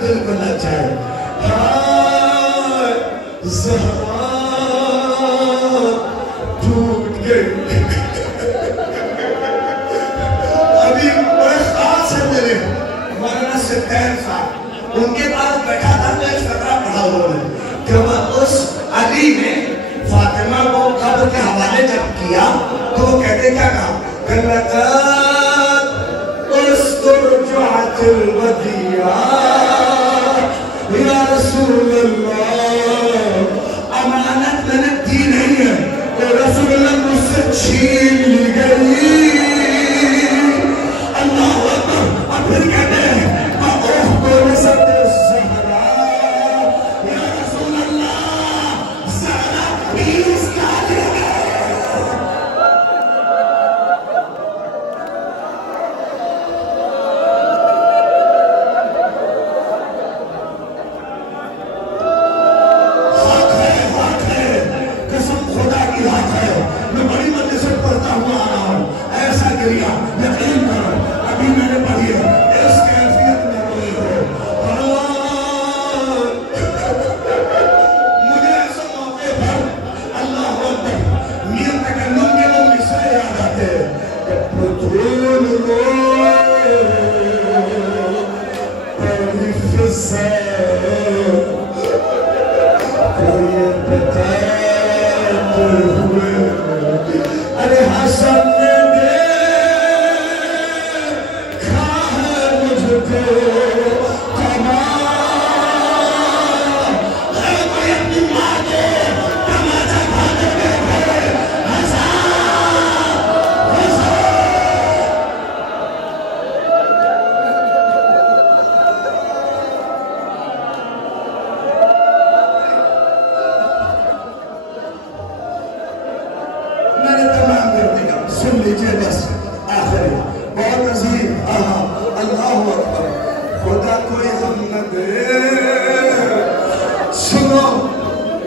دل کو لگ جائے. ہائے زہرا ٹوٹ گئی. ابھی بڑے خاص ہے میرے مولانا سدین صاحب, ان کے پاس بیٹھا تھا تو ایک فقرہ پڑھا ہوا ہے کہ وہ اس علی نے فاطمہ کو قبر کے حوالے جب کیا تو وہ کہتے کیا کہا کہ لقد استرجعت الودیعہ یا رسول اللہ, امانت میں نے دی نہیں ہے تو رسول اللہ مجھ سے چھین لی گئی. اللہ اکبر. اور پھر کہتے ہیں اوہ کو نسبت زہرا یا رسول اللہ, زہرا پیس ڈالے گئے. حق ہے, قسم خدا کی حق ہے. میں بڑی مجلس سے پڑھتا ہوا آ رہا ہوں, ایسا گریا یقین کرو ابھی میں نے پڑھی ہے, اس کیفیت میں روئی ہو. مجھے ایسا موقع پر اللہ اکبر میر تکلم کے وہ مصرے یاد آتے ہیں کہ پترون رو پڑھی فضا کوئی بتاتے ہوئے, ارے حسن نے دیکھا ہے مجھ کو کمال ہے, کوئی اپنی ماں کو تماچا کھانے دیکھے میں نے تمام کر دیا. سن لیجئے بس آخری بہت عظیم. اللہ اکبر. خدا کوئی غم نہ دے. سنو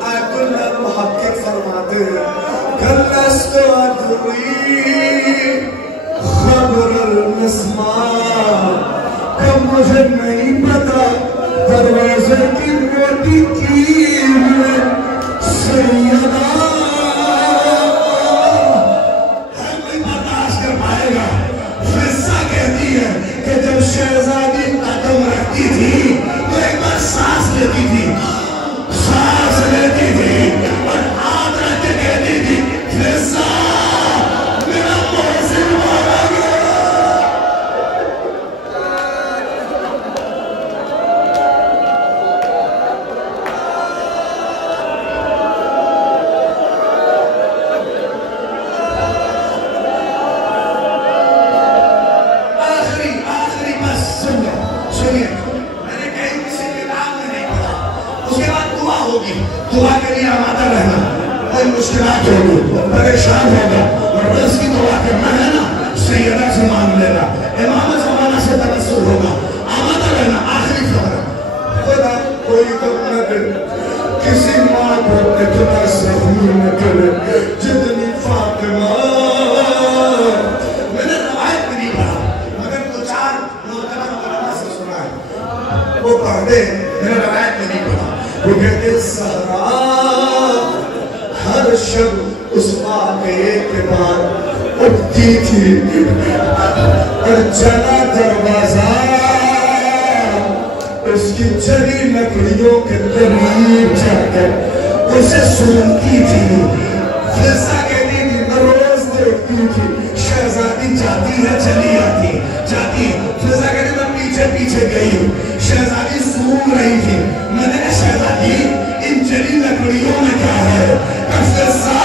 آیت اللہ محقق فرماتے ہیں کہ لست ادری خبر المسمار, کہ مجھے نہیں پتا دروازے کی روٹی کی میں سیدہ کہ جب شہزادی قدم رکھتی تھی تو ایک بار سانس لیتی تھی, سانس لیتی تھی اور ہاتھ رکھ کے کہتی تھی فضا میرا محسن مارا گیا. دعا کے لیے آمادہ رہنا, کوئی مشکلات ہوگی, پریشان ہوگا, اور رزق کی دعا کرنا ہے نا, سیدہ سے مانگ لینا, امام زمانہ سے تبصر ہوگا, آمادہ رہنا. آخری فقرہ. خدا کوئی غم نہ دے, کسی ماں کو اتنا ظہور نہ کرے جتنی فاطمہ. میں نے روایت بھی نہیں پڑھا مگر دو چار محترم علماء سے سنا ہے, وہ پڑھتے میں نے روایت بھی نہیں پڑھا. وہ کہتے زہرا ہر شب اس واقعے کے بعد اٹھتی تھی اور جلا دروازہ اس کی جلی لکڑیوں کے قریب جا کر اسے سنتی تھی. فضا کہتی تھی میں روز دیکھتی تھی شہزادی جاتی ہے چلی آتی جاتی. فضا کہتی میں پیچھے پیچھے گئی ہوں, شہزادی سون رہی تھی. میں نے کہا شہزادی ان جلی لکڑیوں میں کیا ہے؟ فضا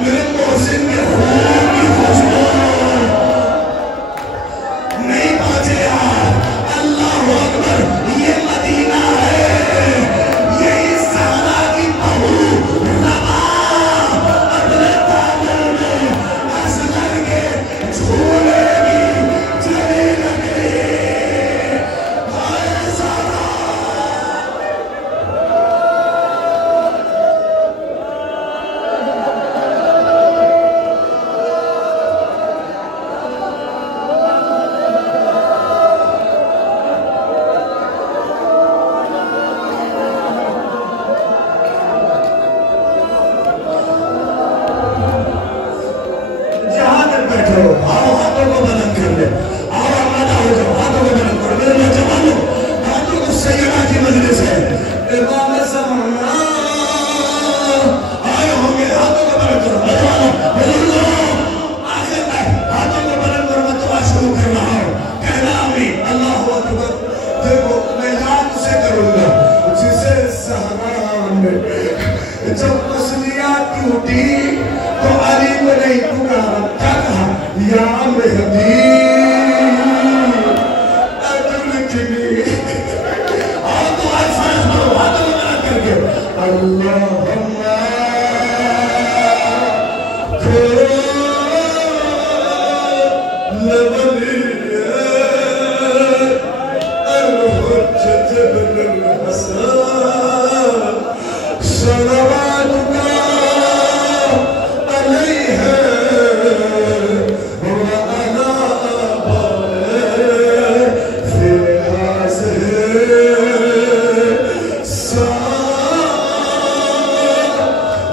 میرے محسن کے خون کی خوشبو نہیں پہنچے یار. اللہ اکبر. یہ مدینہ ہے, یہی زہرا کی بہو ربا اپنے دامن میں اصغر کے جھولے گی جلی لکڑی. ہائے زہرا. کرو. آؤ ہاتھوں کو بلند کر لے. آؤ آمادہ ہو جاؤ, ہاتھوں کو بلند کرو. میرے نوجوانوں, ہاتھوں کو سیدہ کی مجلس ہے. امام زمانہ آئے ہوں گے, ہاتھوں کو بلند کرو. نوجوانوں بزرگوں, آخر میں ہاتھوں کو بلند کرو. میں دعا شروع کر رہا ہوں. کہنا آمین. اللہ اکبر. دیکھو میں یاد اسے کروں گا جسے زہرا نے جب مسلیات ٹوٹی تو علی کو نہیں پکارا, کیا کہا؟ یا مہدی ادرکنی. اور تو آج فرض کرو, ہاتھوں کو بلند کر کے اللہم کل ولی الحجة بن الحسن صلواتك عليها وعلى آبائه في هذه الساعة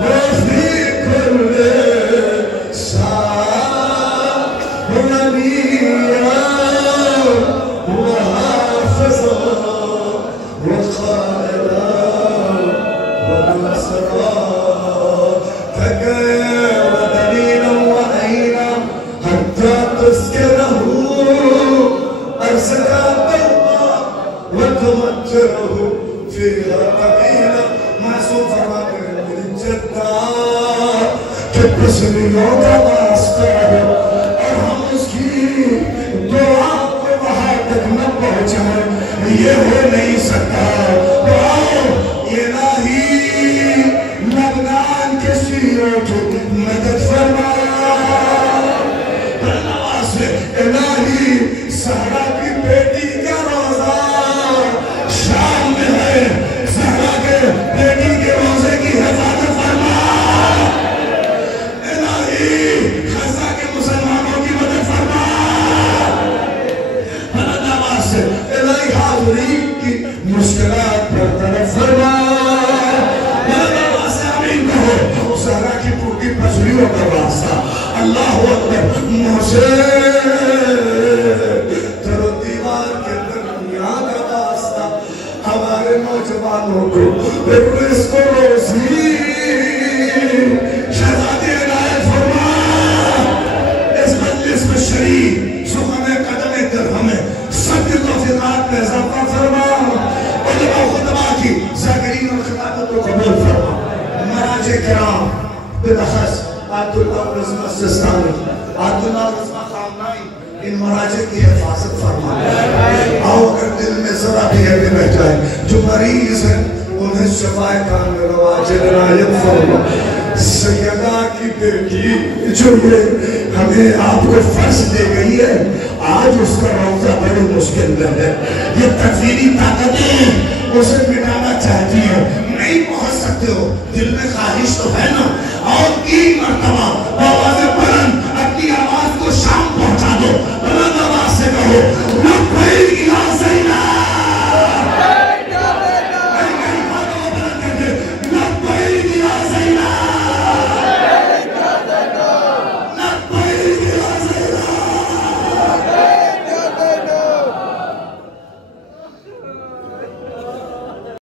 وفي كل ساعة وليا وحافظا وقائلا ونصرا فكان دليلا وعينا حتى تسكنه أرسل الضوء وتمجره فيها قبيلا معصوم فرماتے ہیں میری جدہ کہ بسلیوں کا واسطہ ہے اور ہم اس کی دعا کو وہاں تک نہ پہنچائیں یہ ہو نہیں سکتا. دعاؤ الہی لبنان کے شیعوں کی مدد فرما. نواز سے الہی زہرا کی بیٹی کا روزہ شام میں ہے, زہرا کے بیٹی کے روزے کی حفاظت فرما. الہی غزہ کے مسلمانوں کی مدد فرما. نواز سے الہی حاضرین کی مشکلات پر طرف فرما. نواز سے آمین کہو. زہرا کی ٹوٹی پسلیوں کا واسطہ اللہ اکبر. مجھے تر و دیوار کے درمیان کا واسطہ ہمارے نوجوانوں کو اس کو روزی شہزادی عنایت فرما. اس مجلس میں شریک سخن قدم درہم سب کی توفیقات میں اضافہ فرما. علماء خطبہ کی ذاکرین اور خطابت کو قبول فرما. مراجع کرام بالاخص عبد اللہ رضا سستانی, عبد اللہ رضا خامنائی, ان مراجع کی حفاظت فرما. آؤ اگر دل میں ذرا بھی ہے رہ جائے, جو مریض ہیں انہیں شفائے کامل و عاجل عنایت فرما. سیدہ کی بیٹی جو یہ ہمیں آپ کو فرض دے گئی ہے, آج اس کا روزہ بڑی مشکل میں ہے. یہ تکفیری طاقتیں اسے مٹانا چاہتی ہیں, نہیں پہنچ سکتے ہو, دل میں خواہش تو ہے نا. اور 3 مرتبہ آواز